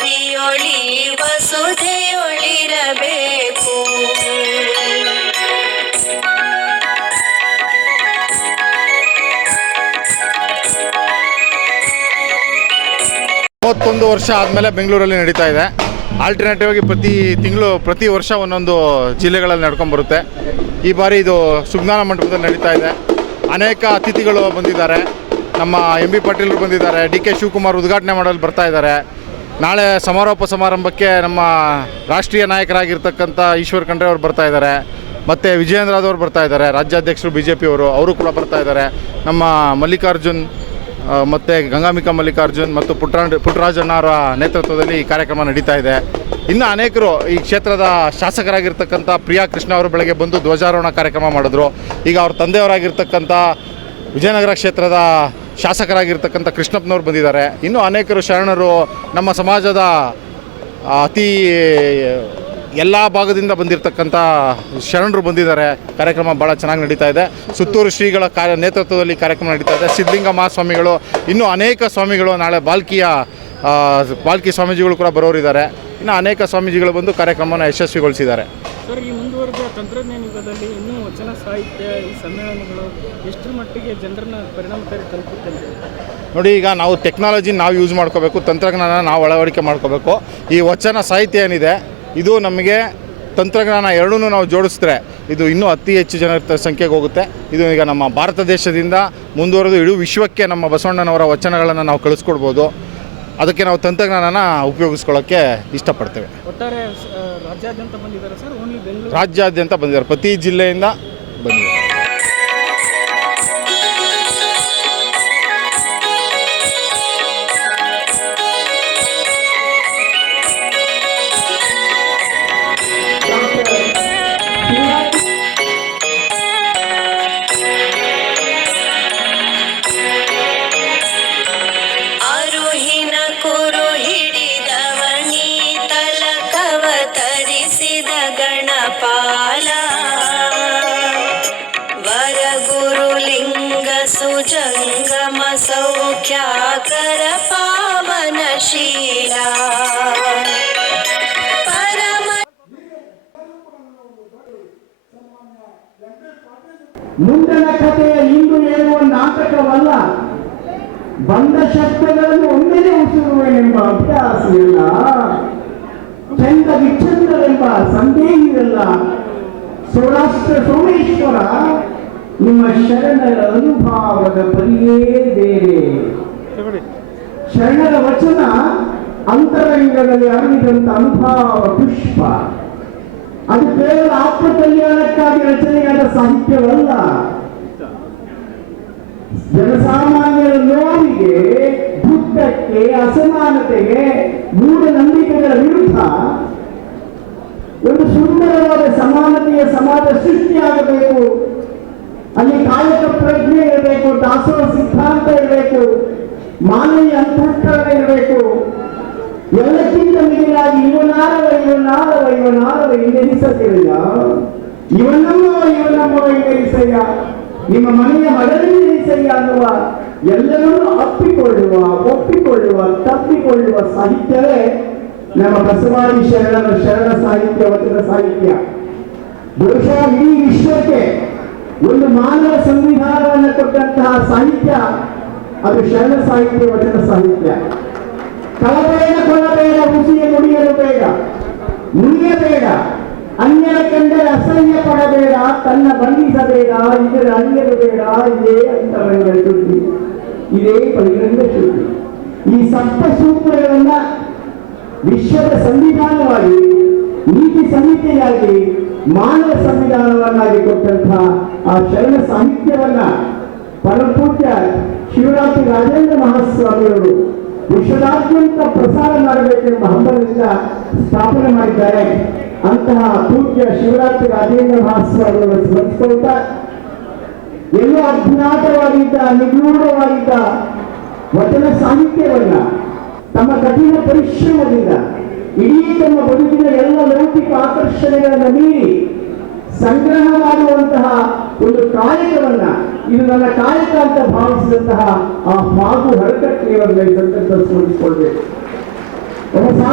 ಪರಿಯೊಳಿ ವಸುಧೆಯೊಳಿರಬೇಕು. 31 ವರ್ಷ ಆದಮೇಲೆ ಬೆಂಗಳೂರಲ್ಲಿ ನಡೀತಾ ಇದೆ. ಆಲ್ಟರ್ನೇಟಿವ್ ಆಗಿ ಪ್ರತಿ ವರ್ಷ ಒಂದೊಂದು ಜಿಲ್ಲೆಗಳಲ್ಲಿ ನಡ್ಕೊಂಡ್ಬರುತ್ತೆ. ಈ ಬಾರಿ ಇದು ಸುಜ್ಞಾನ ಮಂಟಪದಲ್ಲಿ ನಡೀತಾ ಇದೆ. ಅನೇಕ ಅತಿಥಿಗಳು ಬಂದಿದ್ದಾರೆ. ನಮ್ಮ ಎಂ ಬಿ ಪಾಟೀಲರು ಬಂದಿದ್ದಾರೆ. ಡಿ ಕೆ ಶಿವಕುಮಾರ್ ಉದ್ಘಾಟನೆ ಮಾಡಲು ಬರ್ತಾ ಇದ್ದಾರೆ. ನಾಳೆ ಸಮಾರೋಪ ಸಮಾರಂಭಕ್ಕೆ ನಮ್ಮ ರಾಷ್ಟ್ರೀಯ ನಾಯಕರಾಗಿರ್ತಕ್ಕಂಥ ಈಶ್ವರ್ ಖಂಡ್ರೆ ಅವರು ಬರ್ತಾ ಇದ್ದಾರೆ. ಮತ್ತು ವಿಜಯೇಂದ್ರದವರು ಬರ್ತಾ ಇದ್ದಾರೆ. ರಾಜ್ಯಾಧ್ಯಕ್ಷರು BJP ಅವರು ಕೂಡ ಬರ್ತಾ ಇದ್ದಾರೆ. ನಮ್ಮ ಮಲ್ಲಿಕಾರ್ಜುನ್ ಮತ್ತು ಗಂಗಾಂಬಿಕಾ ಮಲ್ಲಿಕಾರ್ಜುನ್ ಮತ್ತು ಪುಟ್ಟರಾಜಣ್ಣವರ ನೇತೃತ್ವದಲ್ಲಿ ಈ ಕಾರ್ಯಕ್ರಮ ನಡೀತಾ ಇದೆ. ಇನ್ನು ಅನೇಕರು ಈ ಕ್ಷೇತ್ರದ ಶಾಸಕರಾಗಿರ್ತಕ್ಕಂಥ ಪ್ರಿಯಾ ಕೃಷ್ಣ ಅವರು ಬೆಳಗ್ಗೆ ಬಂದು ಧ್ವಜಾರೋಹಣ ಕಾರ್ಯಕ್ರಮ ಮಾಡಿದ್ರು. ಈಗ ಅವ್ರ ತಂದೆಯವರಾಗಿರ್ತಕ್ಕಂಥ ವಿಜಯನಗರ ಕ್ಷೇತ್ರದ ಶಾಸಕರಾಗಿರ್ತಕ್ಕಂಥ ಕೃಷ್ಣಪ್ಪನವ್ರು ಬಂದಿದ್ದಾರೆ. ಇನ್ನೂ ಅನೇಕರು ಶರಣರು ನಮ್ಮ ಸಮಾಜದ ಅತಿ ಎಲ್ಲ ಭಾಗದಿಂದ ಬಂದಿರತಕ್ಕಂಥ ಶರಣರು ಬಂದಿದ್ದಾರೆ. ಕಾರ್ಯಕ್ರಮ ಭಾಳ ಚೆನ್ನಾಗಿ ನಡೀತಾ ಇದೆ. ಸುತ್ತೂರು ಶ್ರೀಗಳ ನೇತೃತ್ವದಲ್ಲಿ ಕಾರ್ಯಕ್ರಮ ನಡೀತಾ ಇದೆ. ಸಿದ್ಧಲಿಂಗ ಮಹಾಸ್ವಾಮಿಗಳು ಇನ್ನೂ ಅನೇಕ ಸ್ವಾಮಿಗಳು, ನಾಳೆ ಪಾಲ್ಕಿ ಸ್ವಾಮೀಜಿಗಳು ಕೂಡ ಬರೋರಿದ್ದಾರೆ. ಇನ್ನು ಅನೇಕ ಸ್ವಾಮೀಜಿಗಳು ಬಂದು ಕಾರ್ಯಕ್ರಮವನ್ನು ಯಶಸ್ವಿಗೊಳಿಸಿದ್ದಾರೆ. ಸರ್, ಈ ಮುಂದುವರೆದ ತಂತ್ರಜ್ಞಾನ ಯುಗದಲ್ಲಿ ಇನ್ನೂ ವಚನ ಸಾಹಿತ್ಯ ಈ ಸಮ್ಮೇಳನಗಳು ಎಷ್ಟರ ಮಟ್ಟಿಗೆ ಜನರನ್ನ ಪರಿಣಾಮಕಾರಿ ತಲುಪುತ್ತೆ? ನೋಡಿ, ಈಗ ನಾವು ಟೆಕ್ನಾಲಜಿ ಯೂಸ್ ಮಾಡ್ಕೋಬೇಕು, ತಂತ್ರಜ್ಞಾನ ನಾವು ಅಳವಡಿಕೆ ಮಾಡ್ಕೋಬೇಕು. ಈ ವಚನ ಸಾಹಿತ್ಯ ಏನಿದೆ ಇದು ನಮಗೆ ತಂತ್ರಜ್ಞಾನ ಎರಡೂ ನಾವು ಜೋಡಿಸಿದ್ರೆ ಇದು ಇನ್ನೂ ಅತಿ ಹೆಚ್ಚು ಜನರ ಸಂಖ್ಯೆಗೆ ಹೋಗುತ್ತೆ. ಇದು ಈಗ ನಮ್ಮ ಭಾರತ ದೇಶದಿಂದ ಮುಂದುವರೆದು ಇಡೀ ವಿಶ್ವಕ್ಕೆ ನಮ್ಮ ಬಸವಣ್ಣನವರ ವಚನಗಳನ್ನು ನಾವು ಕಳಿಸ್ಕೊಡ್ಬೋದು. ಅದಕ್ಕೆ ನಾವು ತಂತ್ರಜ್ಞಾನನ ಉಪಯೋಗಿಸ್ಕೊಳ್ಳೋಕ್ಕೆ ಇಷ್ಟಪಡ್ತೇವೆ. ಒಟ್ಟಾರೆ ರಾಜ್ಯಾದ್ಯಂತ ಬಂದಿದ್ದಾರೆ ಸರ್? ಓನ್ಲಿ ಬೆಂಗಳೂರು? ರಾಜ್ಯಾದ್ಯಂತ ಬಂದಿದ್ದಾರೆ, ಪ್ರತಿ ಜಿಲ್ಲೆಯಿಂದ ಬಂದಿದ್ದಾರೆ. ಸುಜಂಗಮ ಸೌಖ್ಯಾಕರ ಪಾವನಶೀಲ ಮುಂದಿನ ಕಥೆಯ ಇಂದು ಹೇಳುವ ನಾಟಕವಲ್ಲ. ಬಂದ ಶಬ್ದಗಳನ್ನು ಒಮ್ಮೆಲೆ ಉಸಿರುವೆನೆಂಬ ಅಭ್ಯಾಸ ಇಲ್ಲ. ಚಂದ ವಿಚ್ಛಂದವೆಂಬ ಸಂದೇಹಿರಲ್ಲ. ಸೌರಾಷ್ಟ್ರ ಸೋಮೇಶ್ವರ ನಿಮ್ಮ ಶರಣರ ಅನುಭಾವದ ಪರಿಯೇ ಬೇರೆ. ಶರಣರ ವಚನ ಅಂತರಂಗದಲ್ಲಿ ಅರಳಿದಂತ ಅನುಭಾವ ಪುಷ್ಪ. ಅದು ಕೇವಲ ಆತ್ಮ ಕಲ್ಯಾಣಕ್ಕಾಗಿ ರಚನೆಯಾದ ಸಾಹಿತ್ಯವಲ್ಲ. ಜನಸಾಮಾನ್ಯರ ನೋವಿಗೆ, ದುಃಖಕ್ಕೆ, ಅಸಮಾನತೆಗೆ, ಮೂಢನಂಬಿಕೆಗಳ ವಿರುದ್ಧ ಒಂದು ಸುಂದರವಾದ ಸಮಾನತೆಯ ಸಮಾಜ ಸೃಷ್ಟಿಯಾಗಬೇಕು. ಅಲ್ಲಿ ಕಾಯಕ ಪ್ರಜ್ಞೆ ಇರಬೇಕು, ದಾಸೋಹ ಸಿದ್ಧಾಂತ ಇರಬೇಕು, ಮಾನವೀಯ ಅಂತಃಕರಣ ಇರಬೇಕು. ಎಲ್ಲಕ್ಕಿಂತ ಮಿಗಿಲಾಗಿ ಇವನಾರವ ಇನ್ನೆನಿಸಲಿಲ್ಲ. ಇವನಮ್ಮವ ಇನ್ನೆನಿಸಯ್ಯ, ನಿಮ್ಮ ಮನೆಯ ಮಗನೆನಿಸಯ್ಯ ಅನ್ನುವ ಎಲ್ಲರನ್ನೂ ಒಪ್ಪಿಕೊಳ್ಳುವ ತಪ್ಪಿಕೊಳ್ಳುವ ಸಾಹಿತ್ಯವೇ ನಮ್ಮ ಬಸವಾದಿ ಶರಣ ಸಾಹಿತ್ಯ, ವಚನ ಸಾಹಿತ್ಯ. ಬಹುಶಃ ಇಡೀ ವಿಶ್ವಕ್ಕೆ ಒಂದು ಮಾನವ ಸಂವಿಧಾನವನ್ನು ಕೊಟ್ಟಂತಹ ಸಾಹಿತ್ಯ ಅದು ಶರಣ ಸಾಹಿತ್ಯ, ವಚನ ಸಾಹಿತ್ಯ. ಕೊಳಬೇಡ ಹುಸಿಯ ಮುಡಿಯಬೇಡ, ಅನ್ಯರ ಕಂಡರೆ ಅಸಹ್ಯ ಪಡಬೇಡ, ತನ್ನ ಬಂಧಿಸಬೇಡ, ಇದರ ಅನ್ಯರು ಬೇಡ. ಇದೇ ಅಂತರಂಗ ಶುದ್ಧಿ, ಇದೇ ಬಹಿರಂಗ ಶುದ್ಧಿ. ಈ ಸಪ್ತ ಸೂತ್ರಗಳನ್ನ ವಿಶ್ವದ ಸಂವಿಧಾನವಾಗಿ, ನೀತಿ ಸಂಹಿತೆಯಾಗಿ, ಮಾನವ ಸಂವಿಧಾನವನ್ನಾಗಿ ಕೊಟ್ಟಂತಹ ಆ ಶರಣ ಸಾಹಿತ್ಯವನ್ನ ಪರಮಪೂಜ್ಯ ಶಿವರಾತ್ರಿ ರಾಜೇಂದ್ರ ಮಹಾಸ್ವಾಮಿಯವರು ವಿಶ್ವದಾದ್ಯಂತ ಪ್ರಸಾರ ಮಾಡಬೇಕೆಂಬ ಹಂಬಲದಿಂದ ಸ್ಥಾಪನೆ ಮಾಡಿದ್ದಾರೆ. ಅಂತಹ ಪೂಜ್ಯ ಶಿವರಾತ್ರಿ ರಾಜೇಂದ್ರ ಮಹಾಸ್ವಾಮಿಯನ್ನು ಸ್ಮರಿಸಿಕೊಳ್ತಾ, ಎಲ್ಲೋ ಅಜ್ಞಾತವಾಗಿದ್ದ, ನಿಗೂಢವಾಗಿದ್ದ ವಚನ ಸಾಹಿತ್ಯವನ್ನ ತಮ್ಮ ಕಠಿಣ ಪರಿಶ್ರಮದಿಂದ ಇಡೀ ತಮ್ಮ ಬದುಕಿನ ಎಲ್ಲ ಲೌಕಿಕ ಆಕರ್ಷಣೆಗಳನ್ನು ಮೀರಿ ಸಂಗ್ರಹ ಮಾಡುವಂತಹ ಒಂದು ಕಾಯಕವನ್ನ, ಇದು ನನ್ನ ಕಾಯಕ ಅಂತ ಭಾವಿಸಿದಂತಹ ಆ ಫಾಗು ಹರಕಟ್ಟೆಯವರನ್ನು ಸಂದರ್ಭ ಸ್ಮರಿಸಿಕೊಳ್ಬೇಕು. ಒಬ್ಬ